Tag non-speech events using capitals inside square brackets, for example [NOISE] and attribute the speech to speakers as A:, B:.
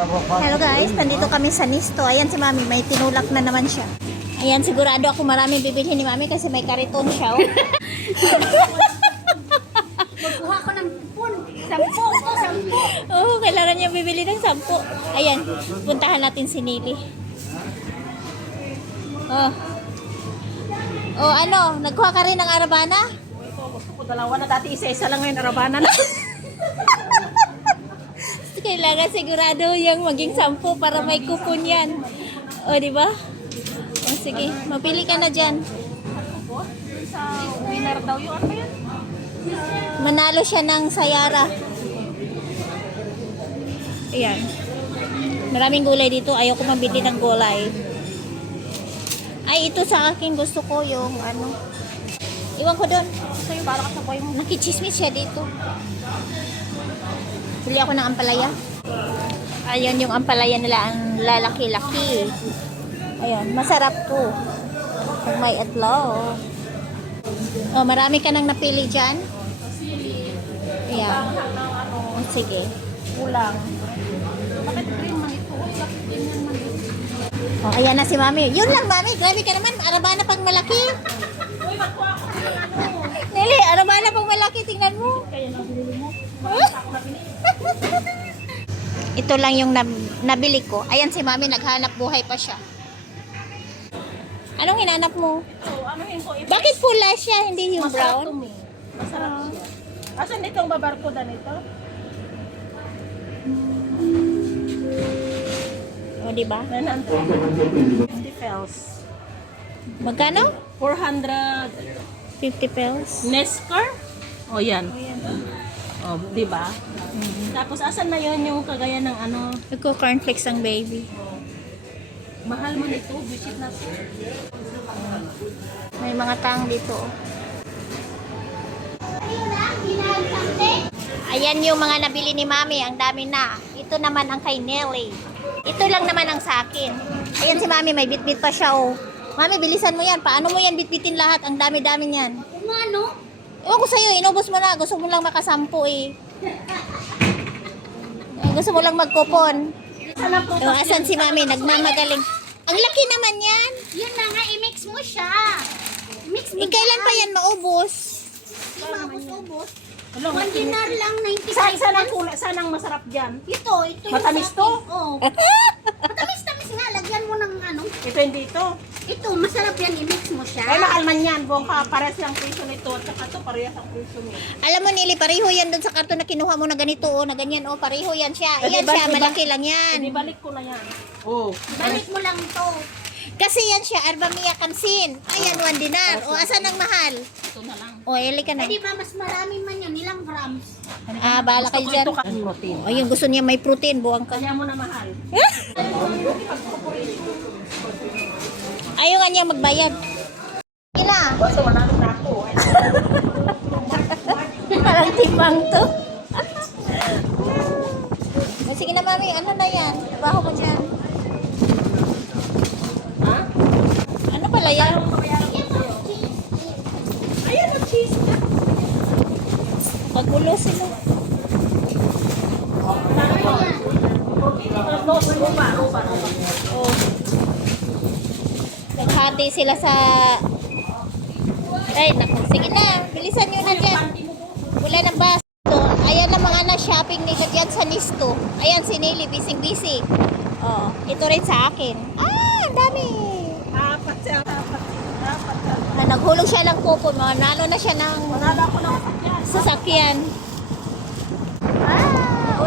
A: Hello guys, nandito kami sa Nisto. Ayan si Mami, may tinulak na naman siya. Ayan, sigurado ako maraming bibilhin ni Mami kasi may kariton siya. Oh.
B: Magkuha ko ng pun. Sampo ko, sampo.
A: oh, kailangan niya bibili ng sampu. Ayan, puntahan natin si Nili. Oh. Oh, ano? Nagkuha ka rin ng arabana?
B: Ito, gusto ko dalawa na dati isa-isa lang ngayon arabana na. [LAUGHS]
A: Kailangan sigurado yung maging sampu para may kupon yan. O, di ba? O, sige. Mapili ka na dyan.
B: sa winner daw yung ano yun?
A: Manalo siya ng sayara. Ayan. Maraming gulay dito. Ayoko mabili ng gulay. Ay, ito sa akin. Gusto ko yung ano. Iwan ko doon.
B: Gusto yung para ka sa boy mo.
A: Nakichismis siya dito. Bili ako ng ampalaya. Ayan yung ampalaya nila. Ang lalaki-laki. Ayan. Masarap to. Pag may atlaw. Oh, marami ka nang napili dyan. Ayan. Oh, sige.
B: Kulang. Bakit green man ito? Bakit?
A: Oh, ayan na si Mami. Yun lang, Mami. Grabe ka naman. Arabana pag malaki.
B: Uy, magkuha ko ng ano.
A: Nili, arabana pag malaki. Tingnan mo.
B: Kaya nang binili mo.
A: Ito lang yung nab- nabili ko. Ayan si Mami, naghanap buhay pa siya. Anong hinanap mo?
B: So, ano yun?
A: Bakit pula siya, hindi yung
B: Masarap to
A: brown?
B: me. Masarap siya. Asan itong babarkuda nito?
A: O, di ba?
B: 900. 50 pels.
A: Magkano?
B: 400
A: 50 pesos.
B: Nescar? O yan. O, di ba? Tapos asan na yon yung kagaya ng ano,
A: Nagko-cornflakes ang baby.
B: mahal man ito, visit na to.
A: May mga tang dito. Ayan yung mga nabili ni Mami. Ang dami na. Ito naman ang kay Nelly. Ito lang naman ang sa akin. Ayan si Mami, may bitbit pa siya oh. Mami, bilisan mo yan. Paano mo yan bitbitin lahat? Ang dami-dami niyan.
B: Kung ano?
A: Ewan ko sa'yo, inubos mo na. Gusto mo lang makasampu eh. Eh, Gusto mo lang magkupon. O, asan si Mami? Nagmamagaling. Ang laki naman yan.
B: Yun na nga, i-mix mo siya. Mix
A: Eh, kailan pa yan maubos?
B: Ubus-ubus. One dinar lang, 90
A: Sa-
B: Isa ng kulay, saan ang masarap dyan? Ito, ito. yung
A: Matamis to?
B: Oo. [LAUGHS] Matamis-tamis nga, lagyan mo ng ano.
A: Ito hindi ito.
B: Ito, masarap yan, i-mix mo siya.
A: Ay, mahal
B: man yan, buong ka, parehas yung presyo nito, at saka ito, parehas ang presyo nito.
A: Alam mo, Nili, pareho yan doon sa karton na kinuha mo na ganito, oh, na ganyan, oh, pareho yan siya.
B: Eh,
A: Ayan
B: di ba-
A: siya,
B: di ba-
A: malaki lang yan.
B: Hindi, balik ko na yan. Oo. Balik mo lang to.
A: Kasi yan siya, arba miya kamsin. Ayan, one dinar. O, asan ang mahal?
B: Ito na lang.
A: O, eli ka na.
B: Eh, di ba, mas marami man yan, ilang grams?
A: Ah, bahala kayo dyan.
B: protein.
A: O, yung gusto niya may protein, buwang ka.
B: Kaya mo na mahal. [LAUGHS]
A: Ayaw nga niya magbayad. Ila,
B: Basta wala na ako. [LAUGHS]
A: parang timang to. O, [LAUGHS] sige na, mami, ano na yan? Trabaho mo dyan.
B: Ha?
A: Ano pala yan?
B: Ayan ang cheese.
A: Pagulo sila. Oh. Naghati sila sa... Ay, naku. Sige na. Bilisan nyo na dyan. Wala ng bus. So, ayan ang mga na-shopping nila dyan sa Nisto. Ayan si Nelly, busy-busy. Oh, ito rin sa akin. Ah, ang dami.
B: Apat siya. Apat.
A: Na, naghulog siya ng kupon. Manalo na siya ng
B: Wala ako ng
A: sasakyan. Ah,